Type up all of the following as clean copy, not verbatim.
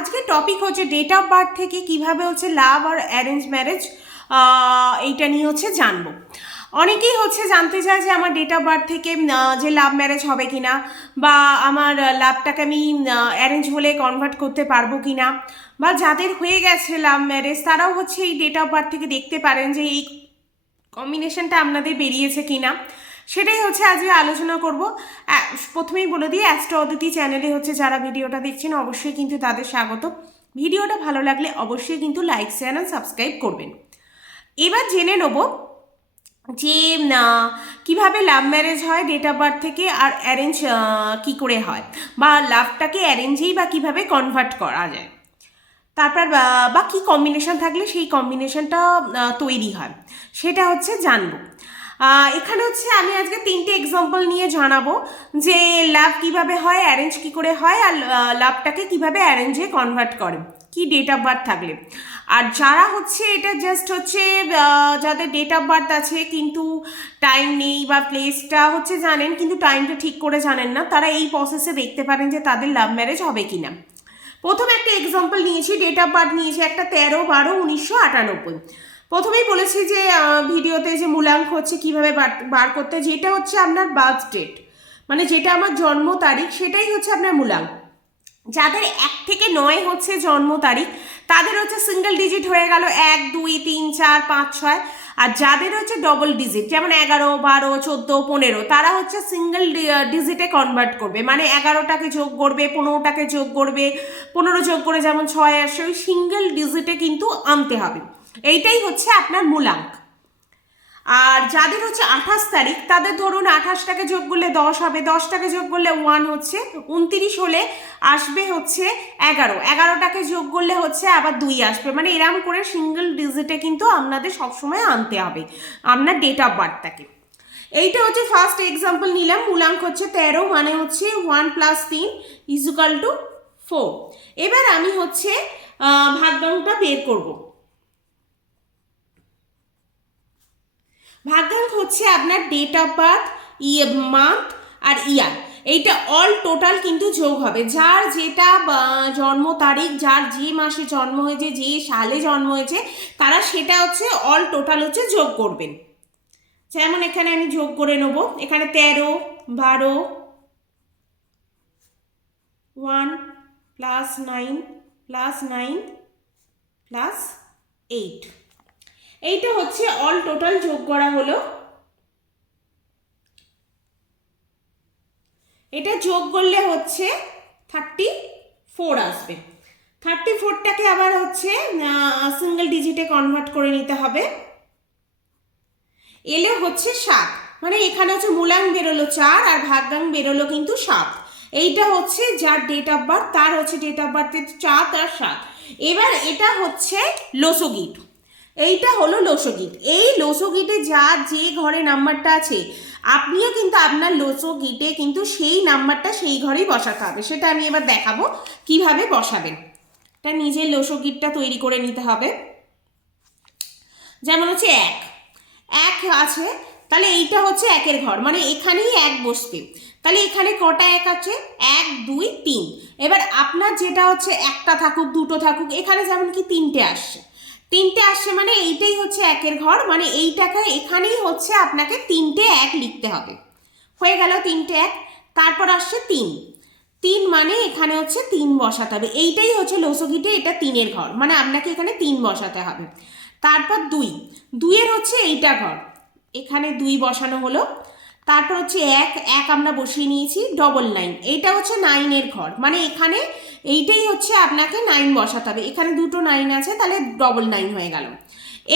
আজকে টপিক হচ্ছে date of birth থেকে কিভাবে হচ্ছে লাভ আর অ্যারেঞ্জ ম্যারেজ এইটা নিয়ে হচ্ছে জানবো। অনেকেই হচ্ছে জানতে চায় যে আমার ডেট অফ বার্থ থেকে যে লাভ ম্যারেজ হবে কিনা, বা আমার লাভটাকে আমি অ্যারেঞ্জ হলে কনভার্ট করতে পারবো কিনা, বা যাদের হয়ে গেছে লাভ ম্যারেজ তারাও হচ্ছে এই ডেট অফ বার্থ থেকে দেখতে পারেন যে এই কম্বিনেশনটা আপনাদের বেরিয়েছে কিনা, সেটাই হচ্ছে আজকে আলোচনা করব। প্রথমেই বলে দিই, অ্যাস্ট্রো অদিতি চ্যানেলে হচ্ছে যারা ভিডিওটা দেখছেন অবশ্যই কিন্তু তাদের স্বাগত। ভিডিওটা ভালো লাগলে অবশ্যই কিন্তু লাইক শেয়ার আর সাবস্ক্রাইব করবেন। এবার জেনে নেব যে কিভাবে লাভ ম্যারেজ হয় ডেট অফ বার্থ থেকে, আর অ্যারেঞ্জ কি করে হয়, বা লাভটাকে অ্যারেঞ্জেই বা কিভাবে কনভার্ট করা যায়, তারপর বা কী কম্বিনেশন থাকলে সেই কম্বিনেশনটা তৈরি হয় সেটা হচ্ছে জানবো। এখানে হচ্ছে আমি আজকে 3টে এক্সাম্পল নিয়ে জানাবো যে লাভ কিভাবে হয়, অ্যারেঞ্জ কি করে হয়, আর লাভটাকে কিভাবে অ্যারেঞ্জে কনভার্ট করে কি ডেট অফ বার্থ থাকলে। আর যারা হচ্ছে এটা জাস্ট হচ্ছে যাদের ডেট অফ বার্থ আছে কিন্তু টাইম নেই, বা প্লেসটা হচ্ছে জানেন কিন্তু টাইমটা ঠিক করে জানেন না, তারা এই প্রসেসে দেখতে পারেন যে তাদের লাভ ম্যারেজ হবে কিনা। প্রথম একটা এক্সাম্পল নিয়েছি, ডেট অফ বার্থ নিয়েছি একটা 13/12/1998। প্রথমেই বলেছি যে ভিডিওতে যে মূলাঙ্ক হচ্ছে কিভাবে বার করতে, যেটা হচ্ছে আপনার বার্থ ডেট, মানে যেটা আমার জন্ম তারিখ সেটাই হচ্ছে আপনার মূলাঙ্ক। যাদের 1 থেকে 9 হচ্ছে জন্ম তারিখ তাদের হচ্ছে সিঙ্গেল ডিজিট হয়ে গেল 1 2 3 4 5 6। আর যাদের হচ্ছে ডবল ডিজিট যেমন 11 12 14 15 তারা হচ্ছে সিঙ্গেল ডিজিটে কনভার্ট করবে, মানে 11টাকে যোগ করবে, 15টাকে যোগ করবে, 15 যোগ করে যেমন 6 আসে ওই সিঙ্গেল ডিজিটে কিন্তু আনতে হবে। এইটাই হচ্ছে আপনার মূলাঙ্ক। আর যাদের হচ্ছে 28 তারিখ তাদের ধরুন 28টাকে যোগ করলে 10 হবে, 10টাকে যোগ করলে 1 হচ্ছে, 29 হলে আসবে হচ্ছে 11, 11টাকে যোগ করলে হচ্ছে আবার 2 আসবে, মানে এরম করে সিঙ্গেল ডিজিটে কিন্তু আপনাদের সবসময় আনতে হবে আপনার ডেট অফ বার্থটাকে। এইটা হচ্ছে ফার্স্ট এক্সাম্পল নিলাম, মূলাঙ্ক হচ্ছে 13, মানে হচ্ছে 1 + 3 = 4। এবার আমি হচ্ছে ভাগাঙ্কটা বের করবো। ভাগাঙ্ক হচ্ছে আপনার ডেট অফ বার্থ, মান্থ আর ইয়ার, এইটা অল টোটাল কিন্তু যোগ হবে। যার যেটা জন্ম তারিখ, যার যে মাসে জন্ম হয়েছে, যে সালে জন্ম হয়েছে, তারা সেটা হচ্ছে অল টোটাল হচ্ছে যোগ করবেন। যেমন এখানে আমি যোগ করে নেব, এখানে 13 12 1 + 9 + 9 + 8, এইটা হচ্ছে অল টোটাল যোগ করা হলো। এটা যোগ করলে হচ্ছে 34 আসবে। 34টাকে আবার হচ্ছে সিঙ্গেল ডিজিটে কনভার্ট করে নিতে হবে, এলে হচ্ছে 7, মানে এখানে হচ্ছে মূলাঙ্ক বেরোলো 4 আর ভাগাঙ্ক বেরোলো কিন্তু 7। এইটা হচ্ছে যার ডেট অফ বার্থ তার হচ্ছে ডেট অফ বার্থের 4 আর 7। এবার এটা হচ্ছে লসগিট, এইটা হলো লসগিট। এই লসগিটে যার যে ঘরে নাম্বারটা আছে আপনিও কিন্তু আপনার লসগিটে কিন্তু সেই নাম্বারটা সেই ঘরেই বসাতে হবে, সেটা আমি এবার দেখাবো কিভাবে বসাবেন। এটা নিজের লসগিটটা তৈরি করে নিতে হবে। যেমন হচ্ছে 1 আছে, তাহলে এইটা হচ্ছে 1-এর ঘর, মানে এখানেই 1 বসবে। তাহলে এখানে কটা 1 আছে? 1 2 3। এবার আপনার যেটা হচ্ছে একটা থাকুক দুটো থাকুক, এখানে যেমন কি 3টে আসছে, 3টে আসছে মানে এইটাই হচ্ছে 1-এর ঘর, মানে এইটাকে এখানেই হচ্ছে আপনাকে 3টে 1 লিখতে হবে। হয়ে গেল 3টে 1। তারপর আসছে 3, 3 মানে এখানে হচ্ছে 3 বসাতে হবে, এইটাই হচ্ছে লসগিটে, এটা 3-এর ঘর, মানে আপনাকে এখানে 3 বসাতে হবে। তারপর 2, 2-এর হচ্ছে এইটা ঘর, এখানে 2 বসানো হলো। তারপর হচ্ছে 1, 1 আমরা বসিয়ে নিয়েছি, 9, এইটা হচ্ছে 9-এর ঘর, মানে এখানে এইটাই হচ্ছে আপনাকে 9 বসাতে হবে, এখানে দুটো 9 আছে তাহলে 9 হয়ে গেল।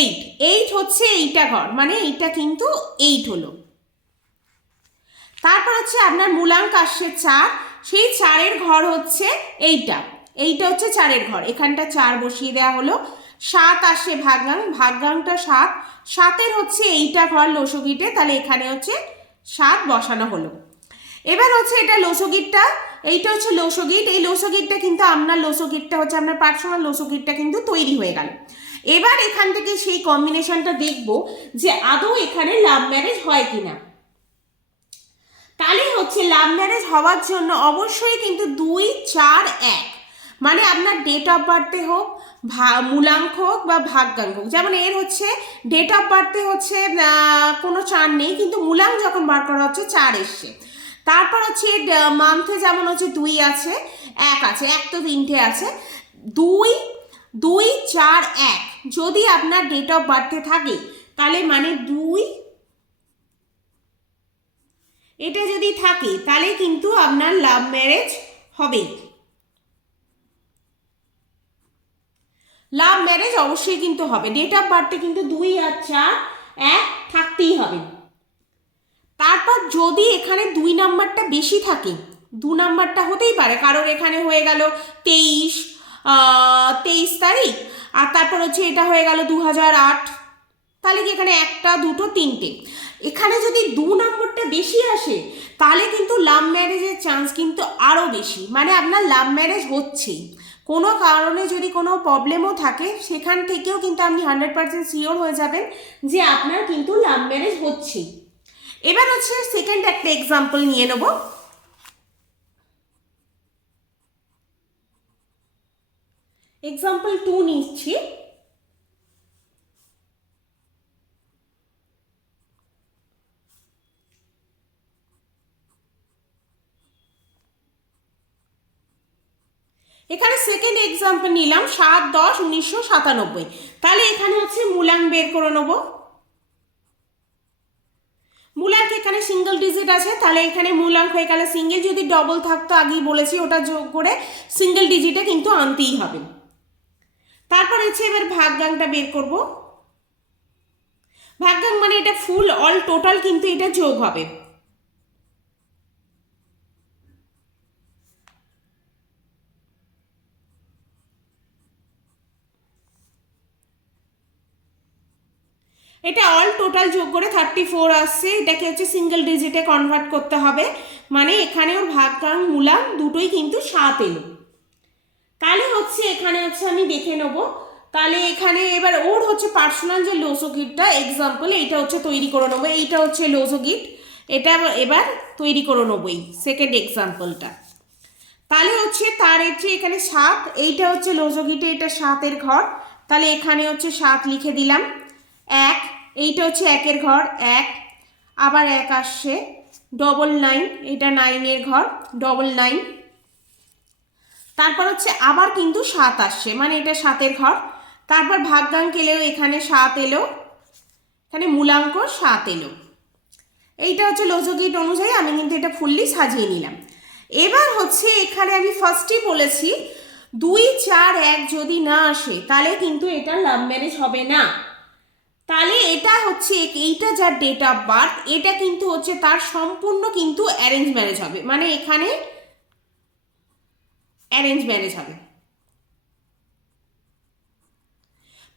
8, 8 হচ্ছে এইটা ঘর, মানে এইটা কিন্তু 8 হলো। তারপর হচ্ছে আপনার মূলাঙ্ক আসছে 4, সেই 4-এর ঘর হচ্ছে এইটা, এইটা হচ্ছে 4-এর ঘর, এখানটা 4 বসিয়ে দেওয়া হলো। 7 আসে ভাগাঙ্ক, ভাগাঙ্কটা 7, 7-এর হচ্ছে এইটা ঘর লসগিটে, তাহলে এখানে হচ্ছে 7 বসানো হলো। এবার হচ্ছে এটা লসগিটটা, এইটা হচ্ছে লসগিট, এই লসগিটটা কিন্তু আপনার লসগিটটা হচ্ছে আপনার পার্সোনাল লসগিটটা কিন্তু তৈরি হয়ে গেল। এবার এখান থেকে সেই কম্বিনেশনটা দেখব যে আদৌ এখানে লাভ ম্যারেজ হয় কিনা। তাহলে হচ্ছে লাভ ম্যারেজ হওয়ার জন্য অবশ্যই কিন্তু 2 4 1, মানে আপনার ডেট অফ বার্থে হোক, মূলাঙ্ক হোক বা ভাগ্যাঙ্ক হোক, যেমন এর হচ্ছে ডেট অফ বার্থে হচ্ছে কোনো 4 নেই, কিন্তু মূলাঙ্ক যখন বার করা হচ্ছে 4 এসছে। তারপর হচ্ছে মান্থে যেমন হচ্ছে 2 আছে, 1 আছে, 1 তো 3টে আছে, 2 2 4 1 যদি আপনার ডেট অফ বার্থে থাকে তাহলে মানে 2 এটা যদি থাকে তাহলে কিন্তু আপনার লাভ ম্যারেজ হবে। লাভ ম্যারেজ অবশ্যই কিন্তু হবে, ডেট অফ বার্থে কিন্তু 2 আর 4 1 থাকতেই হবে। তারপর যদি এখানে 2 নাম্বারটা বেশি থাকে, 2 নাম্বারটা হতেই পারে কারোর এখানে হয়ে গেল 23 তারিখ, আর তারপর হচ্ছে এটা হয়ে গেল 2008, তাহলে কি এখানে 1টা 2টো 3টে, এখানে যদি 2 নম্বরটা বেশি আসে তাহলে কিন্তু লাভ ম্যারেজের চান্স কিন্তু আরও বেশি, মানে আপনার লাভ ম্যারেজ হচ্ছেই। কোনো কারণে যদি কোনো প্রবলেমও থাকে সেখান থেকেও কিন্তু আপনি 100% শিওর হয়ে যাবেন যে আপনার কিন্তু লাভ ম্যারেজ হচ্ছেই। এবার হচ্ছে সেকেন্ড একটা এক্সাম্পল নিয়ে নেব। এক্সাম্পল 2 নিচ্ছি। এখানে সেকেন্ড এক্সাম্পল নিলাম 7/10/1997, তাহলে এখানে হচ্ছে মূলাঙ্ক বের করে নেব। মূলাঙ্ক এখানে সিঙ্গেল ডিজিট আছে, তাহলে এখানে মূলাঙ্ক হয়ে গেলে সিঙ্গেল, যদি ডবল থাকতো আগেই বলেছি ওটা যোগ করে সিঙ্গেল ডিজিটে কিন্তু আনতেই হবে। তারপর হচ্ছে এবার ভাগ্যাঙ্কটা বের করব। ভাগ্যাঙ্ক মানে এটা ফুল অল টোটাল কিন্তু এটা যোগ হবে। এটা অল টোটাল যোগ করে 34 আসছে, এটাকে হচ্ছে সিঙ্গেল ডিজিটে কনভার্ট করতে হবে, মানে এখানে ওর ভাগ্যাঙ্ক মূলাঙ্ক দুটোই কিন্তু 7 এলো। তাহলে হচ্ছে এখানে হচ্ছে আমি দেখে নেব, তাহলে এখানে এবার ওর হচ্ছে পার্সোনাল যে লসগিটটা এক্সাম্পল এইটা হচ্ছে তৈরি করে নেবো, এইটা হচ্ছে লসগিট, এটা এবার তৈরি করে নেবো এই সেকেন্ড এক্সাম্পলটা। তাহলে হচ্ছে তার হচ্ছে এখানে 7, এইটা হচ্ছে লসগিটে, এটা 7-এর ঘর, তাহলে এখানে হচ্ছে 7 লিখে দিলাম। 1, এইটা হচ্ছে 1-এর ঘর 1, আবার 1 আসছে, 9, এটা 9-এর ঘর 9, তারপর হচ্ছে আবার কিন্তু 7 আসছে, মানে এটা 7-এর ঘর, তারপর ভাগ্যাঙ্ক এলেও এখানে 7 এলো, এখানে মূলাঙ্ক 7 এলো। এইটা হচ্ছে লসগিট অনুযায়ী আমি কিন্তু এটা ফুললি সাজিয়ে নিলাম। এবার হচ্ছে এখানে আমি ফার্স্টেই বলেছি 2 4 1 যদি না আসে তাহলে কিন্তু এটা লাভ ম্যারেজ হবে না। তাহলে এটা হচ্ছে এইটা যার ডেট অফ বার্থ এটা কিন্তু হচ্ছে তার সম্পূর্ণ কিন্তু অ্যারেঞ্জ ম্যারেজ হবে, মানে এখানে অ্যারেঞ্জ ম্যারেজ হবে।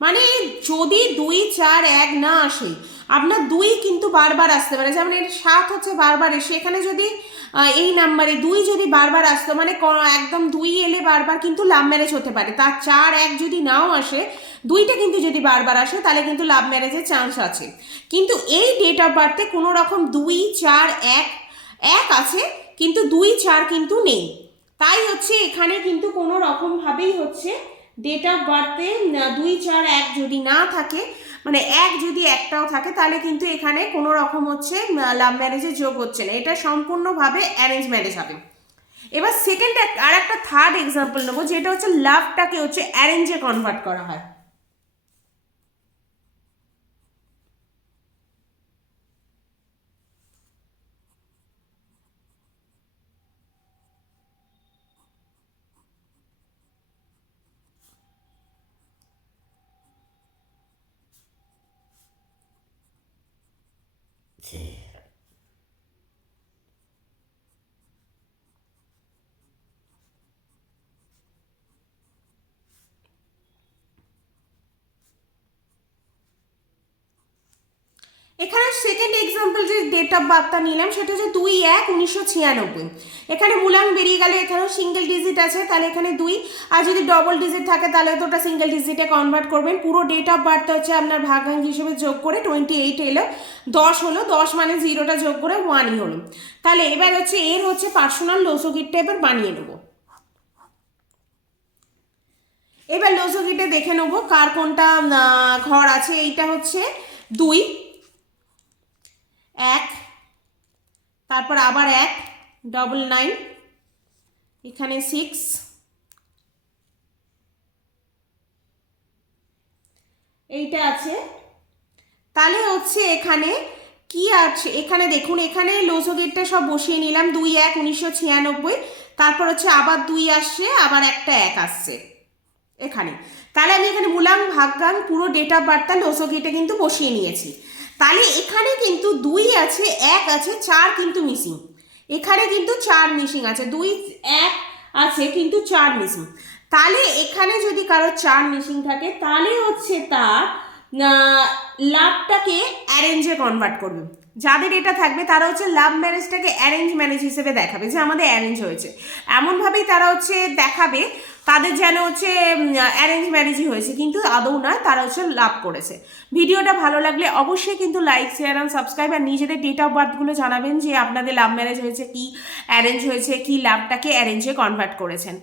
মানে যদি 2 4 1 না আসে, আপনার 2 কিন্তু বারবার আসতে পারে, যেমন এর 7 হচ্ছে বারবার এসে, এখানে যদি এই নাম্বারে 2 যদি বারবার আসতো মানে একদম 2 এলে বারবার কিন্তু লাভ ম্যারেজ হতে পারে। তার 4 1 যদি নাও আসে, 2টা কিন্তু যদি বারবার আসে তাহলে কিন্তু লাভ ম্যারেজের চান্স আছে। কিন্তু এই ডেট অফ বার্থে কোনো রকম 2 4 1 1 আছে, কিন্তু 2 4 কিন্তু নেই, তাই হচ্ছে এখানে কিন্তু কোনো রকমভাবেই হচ্ছে ডেট অফ বার্থে 2 4 1 যদি না থাকে, মানে 1 যদি একটাও থাকে তাহলে কিন্তু এখানে কোনো রকম হচ্ছে লাভ ম্যারেজের যোগ হচ্ছে না, এটা সম্পূর্ণভাবে অ্যারেঞ্জ ম্যারেজ হবে। এবার সেকেন্ড আর একটা থার্ড এক্সাম্পল নেবো, যেটা হচ্ছে লাভটাকে হচ্ছে অ্যারেঞ্জে কনভার্ট করা হয়। এখানে সেকেন্ড এক্সাম্পল যে ডেট অফ বার্থটা নিলাম সেটা হচ্ছে 2/1/1996, এখানে মূলাঙ্ক বেরিয়ে গেলে এখানেও সিঙ্গেল ডিজিট আছে, তাহলে এখানে 2, আর যদি ডবল ডিজিট থাকে তাহলে তো ওটা সিঙ্গেল ডিজিটে কনভার্ট করবেন। পুরো ডেট অফ বার্থটা হচ্ছে আপনার ভাগাঙ্ক হিসেবে যোগ করে 28 এলো, 10 হলো, 10 মানে 0টা যোগ করে 1ই হলো। তাহলে এবার হচ্ছে এর হচ্ছে পার্সোনাল লসগিটটা এবার বানিয়ে নেবো। এবার লসগিটা দেখে নেবো কার কোনটা ঘর আছে। এইটা হচ্ছে 2, 1, তারপর আবার 1, 9, এখানে 6, এইটা আছে। তাহলে হচ্ছে এখানে কি আছে, এখানে দেখুন এখানে লসগিটটা সব বসিয়ে নিলাম। 2, 1, 1996, তারপর হচ্ছে আবার 2 আসছে, আবার একটা 1 আসছে এখানে। তাহলে আমি এখানে মূলাং ভাগ্যাং পুরো ডেট অফ বার্থটা লসগিটে কিন্তু বসিয়ে নিয়েছি। তাহলে এখানে কিন্তু 2 আছে, 1 আছে, 4 কিন্তু মিসিং। এখানে কিন্তু 4 মিসিং আছে, 2, 1 আছে কিন্তু 4 মিসিং। তাহলে এখানে যদি কারো 4 মিসিং থাকে তাহলে হচ্ছে তার লাভটাকে অ্যারেঞ্জে কনভার্ট করবে। যাদের এটা থাকবে তারা হচ্ছে লাভ ম্যারেজটাকে অ্যারেঞ্জ ম্যারেজ হিসেবে দেখাবে যে আমাদের অ্যারেঞ্জ হয়েছে, এমনভাবেই তারা হচ্ছে দেখাবে তাদের যেন হচ্ছে অ্যারেঞ্জ ম্যারেজই হয়েছে, কিন্তু আদৌ নয়, তারা হচ্ছে লাভ করেছে। ভিডিওটা ভালো লাগলে অবশ্যই কিন্তু লাইক, শেয়ার অ্যান্ড সাবস্ক্রাইব, আর নিজেদের ডেট অফ বার্থগুলো জানাবেন যে আপনাদের লাভ ম্যারেজ হয়েছে কি অ্যারেঞ্জ হয়েছে, কি লাভটাকে অ্যারেঞ্জে কনভার্ট করেছেন।